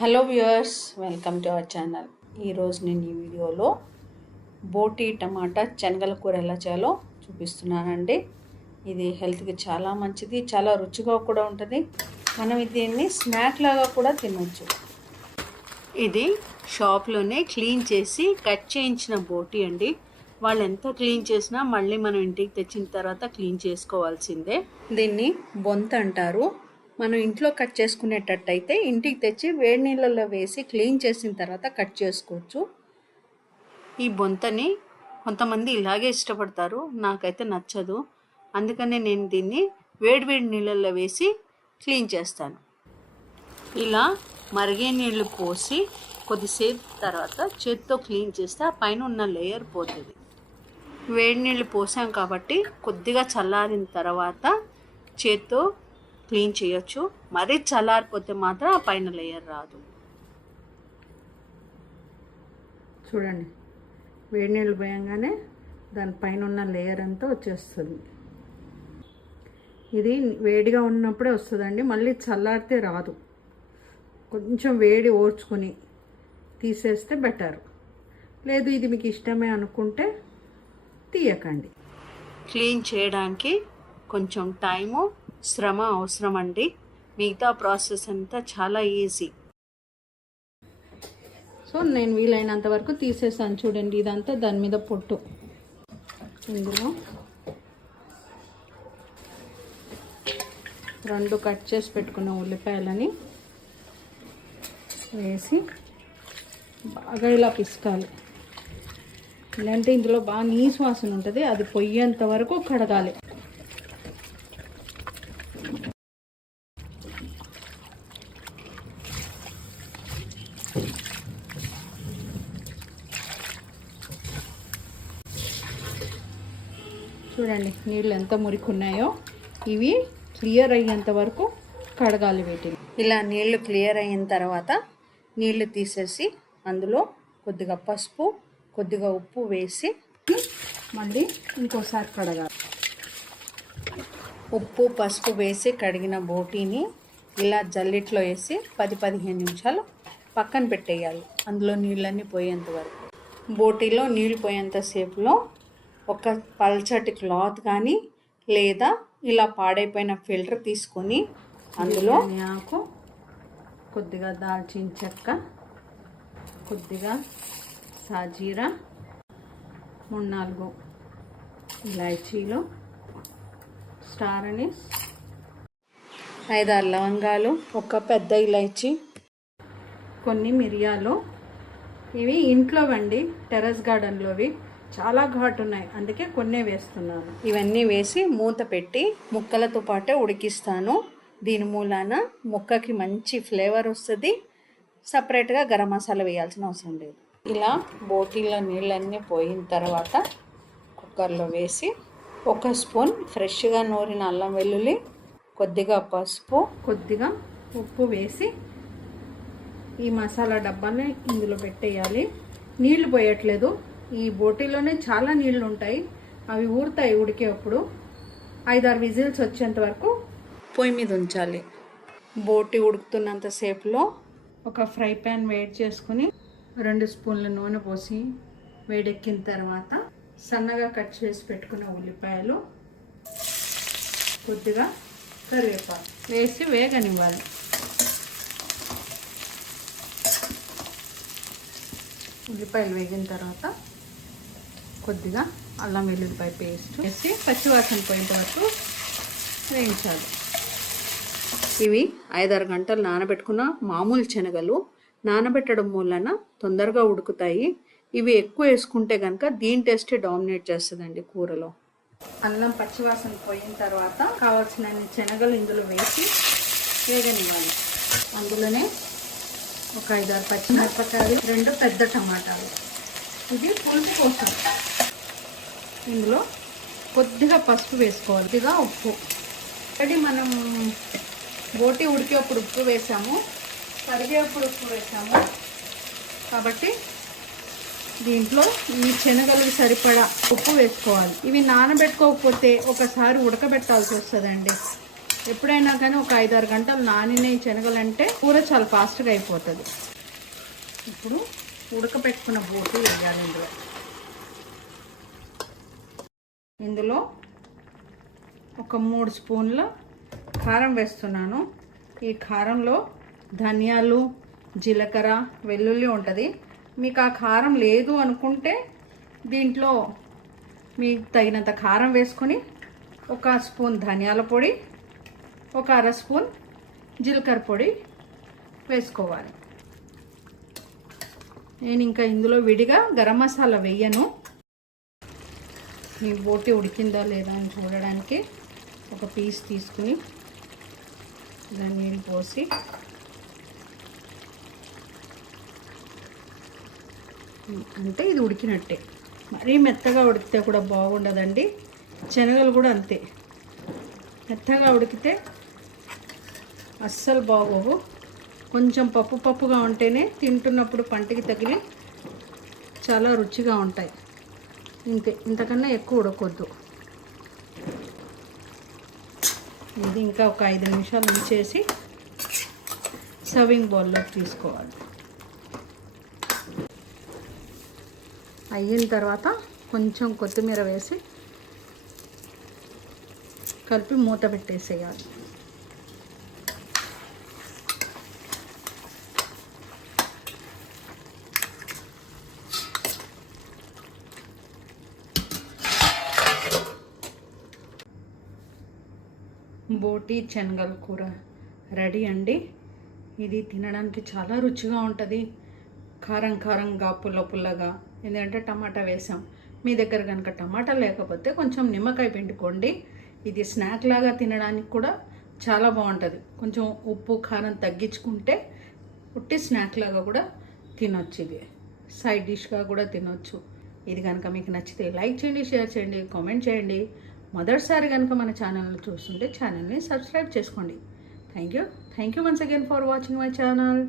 Hello viewers, welcome to our channel. ఈరోజు నేను ఈ వీడియోలో బోటి టమాటా శనగల కూర ఎలా చేయాలో చూపిస్తున్నానండి. ఇది హెల్త్కి చాలా మంచిది, చాలా రుచిగా కూడా ఉంటుంది. మనం దీన్ని స్నాక్ లాగా కూడా తినొచ్చు. ఇది షాప్లోనే క్లీన్ చేసి కట్ చేయించిన బోటి అండి. వాళ్ళు ఎంత క్లీన్ చేసినా మళ్ళీ మనం ఇంటికి తెచ్చిన తర్వాత క్లీన్ చేసుకోవాల్సిందే. దీన్ని బొంత అంటారు. మనం ఇంట్లో కట్ చేసుకునేటట్టయితే ఇంటికి తెచ్చి వేడి నీళ్ళల్లో వేసి క్లీన్ చేసిన తర్వాత కట్ చేసుకోవచ్చు. ఈ బొంతని కొంతమంది ఇలాగే ఇష్టపడతారు, నాకైతే నచ్చదు. అందుకనే నేను దీన్ని వేడి నీళ్ళల్లో వేసి క్లీన్ చేస్తాను. ఇలా మరిగే నీళ్ళు పోసి కొద్దిసేపు తర్వాత చేతితో క్లీన్ చేస్తే ఆ పైన ఉన్న లేయర్ పోతుంది. వేడి నీళ్ళు పోసాం కాబట్టి కొద్దిగా చల్లారిన తర్వాత చేతితో క్లీన్ చేయొచ్చు. మరీ చల్లారిపోతే మాత్రం ఆ పైన లేయర్ రాదు. చూడండి, వేడి నీళ్ళు పోయంగానే దానిపైన ఉన్న లేయర్ అంతా వచ్చేస్తుంది. ఇది వేడిగా ఉన్నప్పుడే వస్తుందండి, మళ్ళీ చల్లారితే రాదు. కొంచెం వేడి ఓర్చుకొని తీసేస్తే బెటర్. లేదు ఇది మీకు ఇష్టమే అనుకుంటే తీయకండి. క్లీన్ చేయడానికి కొంచెం టైము, శ్రమ అవసరం అండి. మిగతా ప్రాసెస్ అంతా చాలా ఈజీ. సో నేను వీలైనంత వరకు తీసేసాను. చూడండి, ఇదంతా దాని మీద పొట్టు. ఇందులో 2 కట్ చేసి పెట్టుకున్న ఉల్లిపాయలని వేసి బాగా ఇలా పిసకాలి. ఇలాంటి ఇందులో బాగా నీసు వాసన ఉంటుంది, అది పొయ్యేంత వరకు కడగాలి. చూడండి నీళ్ళు ఎంత మురికున్నాయో. ఇవి క్లియర్ అయ్యేంత వరకు కడగాలి వీటిని. ఇలా నీళ్లు క్లియర్ అయిన తర్వాత నీళ్లు తీసేసి అందులో కొద్దిగా పసుపు, కొద్దిగా ఉప్పు వేసి మళ్ళీ ఇంకోసారి కడగాలి. ఉప్పు పసుపు వేసి కడిగిన బోటీని ఇలా జల్లిట్లో వేసి 10-15 నిమిషాలు పక్కన పెట్టేయాలి, అందులో నీళ్ళన్నీ పోయేంత వరకు. బోటీలో నీళ్ళు పోయేంతసేపులో ఒక పల్చటి క్లాత్ కానీ లేదా ఇలా పాడైపోయిన ఫిల్టర్ తీసుకొని అందులో ఆకు, కొద్దిగా దాల్చిన చెక్క, కొద్దిగా సాజీరా, 3-4 ఇలాచీలు, స్టార్ అనీస్, 5-6 లవంగాలు, ఒక పెద్ద ఇలాచీ, కొన్ని మిరియాలు. ఇవి ఇంట్లో వండి టెర్రస్ గార్డెన్లోవి చాలా ఘాటు ఉన్నాయి, అందుకే కొన్నే వేస్తున్నాను. ఇవన్నీ వేసి మూత పెట్టి ముక్కలతో పాటే ఉడికిస్తాను. దీని మూలాన ముక్కకి మంచి ఫ్లేవర్ వస్తుంది. సపరేట్గా గరం మసాలా వేయాల్సిన అవసరం లేదు. ఇలా బోటీలో నీళ్ళన్నీ పోయిన తర్వాత కుక్కర్లో వేసి 1 స్పూన్ ఫ్రెష్గా నూరిన అల్లం వెల్లుల్లి, కొద్దిగా పసుపు, కొద్దిగా ఉప్పు వేసి ఈ మసాలా డబ్బాని ఇందులో పెట్టేయాలి. నీళ్లు పోయట్లేదు, ఈ బోటీలోనే చాలా నీళ్లు ఉంటాయి, అవి ఊరుతాయి ఉడికేటప్పుడు. 5-6 విజిల్స్ వచ్చేంత వరకు పొయ్యి మీద ఉంచాలి. బోటీ ఉడుకుతున్నంతసేపులో ఒక ఫ్రై ప్యాన్ వేడి చేసుకుని 2 స్పూన్ల నూనె పోసి వేడెక్కిన తర్వాత సన్నగా కట్ చేసి పెట్టుకున్న ఉల్లిపాయలు, కొద్దిగా కరివేపాకు వేసి వేగనివ్వాలి. ఉల్లిపాయలు వేగిన తర్వాత కొద్దిగా అల్లం వెల్లుల్లిపాయ పేస్ట్ వేసి పచ్చివాసన పోయేంత వరకు వేయించాలి. ఇవి 5-6 గంటలు నానబెట్టుకున్న మామూలు శనగలు. నానబెట్టడం మూలన తొందరగా ఉడుకుతాయి. ఇవి ఎక్కువ వేసుకుంటే కనుక దీని టేస్టే డామినేట్ చేస్తుందండి కూరలో. అల్లం పచ్చివాసన పోయిన తర్వాత కావాల్సిన శనగలు ఇందులో వేసి వేగనివ్వాలి. అందులోనే ఒక 5-6 పచ్చిమిరపకాయలు, 2 పెద్ద టమాటాలు. ఇది పులుపు కోసం. ఇందులో కొద్దిగా పసుపు వేసుకోవాలి, కొద్దిగా ఉప్పు. ఆల్రెడీ మనం బోటీ ఉడికేప్పుడు ఉప్పు వేసాము, కరిగేప్పుడు ఉప్పు వేసాము కాబట్టి దీంట్లో ఈ శనగలకు సరిపడా ఉప్పు వేసుకోవాలి. ఇవి నానబెట్టుకోకపోతే ఒకసారి ఉడకబెట్టాల్సి వస్తుందండి. ఎప్పుడైనా కానీ ఒక 5-6 గంటలు నానిన శనగలు అంటే కూర చాలా ఫాస్ట్గా అయిపోతుంది. ఇప్పుడు ఉడకపెట్టుకున్న బోటి వేయాలి ఇందులో ఒక 3 స్పూన్ల కారం వేస్తున్నాను. ఈ కారంలో ధనియాలు, జీలకర్ర, వెల్లుల్లి ఉంటుంది. మీకు ఆ కారం లేదు అనుకుంటే దీంట్లో మీకు తగినంత కారం వేసుకొని 1 స్పూన్ ధనియాల పొడి, 1/2 స్పూన్ జీలకర్ర పొడి వేసుకోవాలి. నేను ఇంకా ఇందులో విడిగా గరం మసాలా వేయను. మీ బోటి ఉడికిందా లేదా అని చూడడానికి ఒక పీస్ తీసుకుని ఇలా నీళ్ళు పోసి అంటే ఇది ఉడికినట్టే. మరీ మెత్తగా ఉడికితే కూడా బాగుండదండి. శనగలు కూడా అంతే, మెత్తగా ఉడికితే అస్సలు బాగోవు. కొంచెం పప్పుగా ఉంటేనే తింటున్నప్పుడు పంటికి తగిలి చాలా రుచిగా ఉంటాయి. ఇంతకన్నా ఎక్కువ ఉడకొద్దు. ఇది ఇంకా ఒక 5 నిమిషాలు ఉంచేసి సర్వింగ్ బౌల్లోకి తీసుకోవాలి. అయిన తర్వాత కొంచెం కొత్తిమీర వేసి కలిపి మూత పెట్టేసేయాలి. బోటి శనగల కూర రెడీ అండి. ఇది తినడానికి చాలా రుచిగా ఉంటుంది. కారంగా పుల్లగా, ఎందుకంటే టమాటా వేసాం. మీ దగ్గర కనుక టమాటా లేకపోతే కొంచెం నిమ్మకాయ పిండుకోండి. ఇది స్నాక్ లాగా తినడానికి కూడా చాలా బాగుంటుంది. కొంచెం ఉప్పు కారం తగ్గించుకుంటే ఉట్టి స్నాక్ లాగా కూడా తినొచ్చు. ఇది సైడ్ డిష్గా కూడా తినొచ్చు. ఇది కనుక మీకు నచ్చితే లైక్ చేయండి, షేర్ చేయండి, కామెంట్ చేయండి. మొదటిసారి కనుక మన ఛానల్ని చూస్తుంటే ఛానల్ని సబ్స్క్రైబ్ చేసుకోండి. Thank you once again for watching my channel.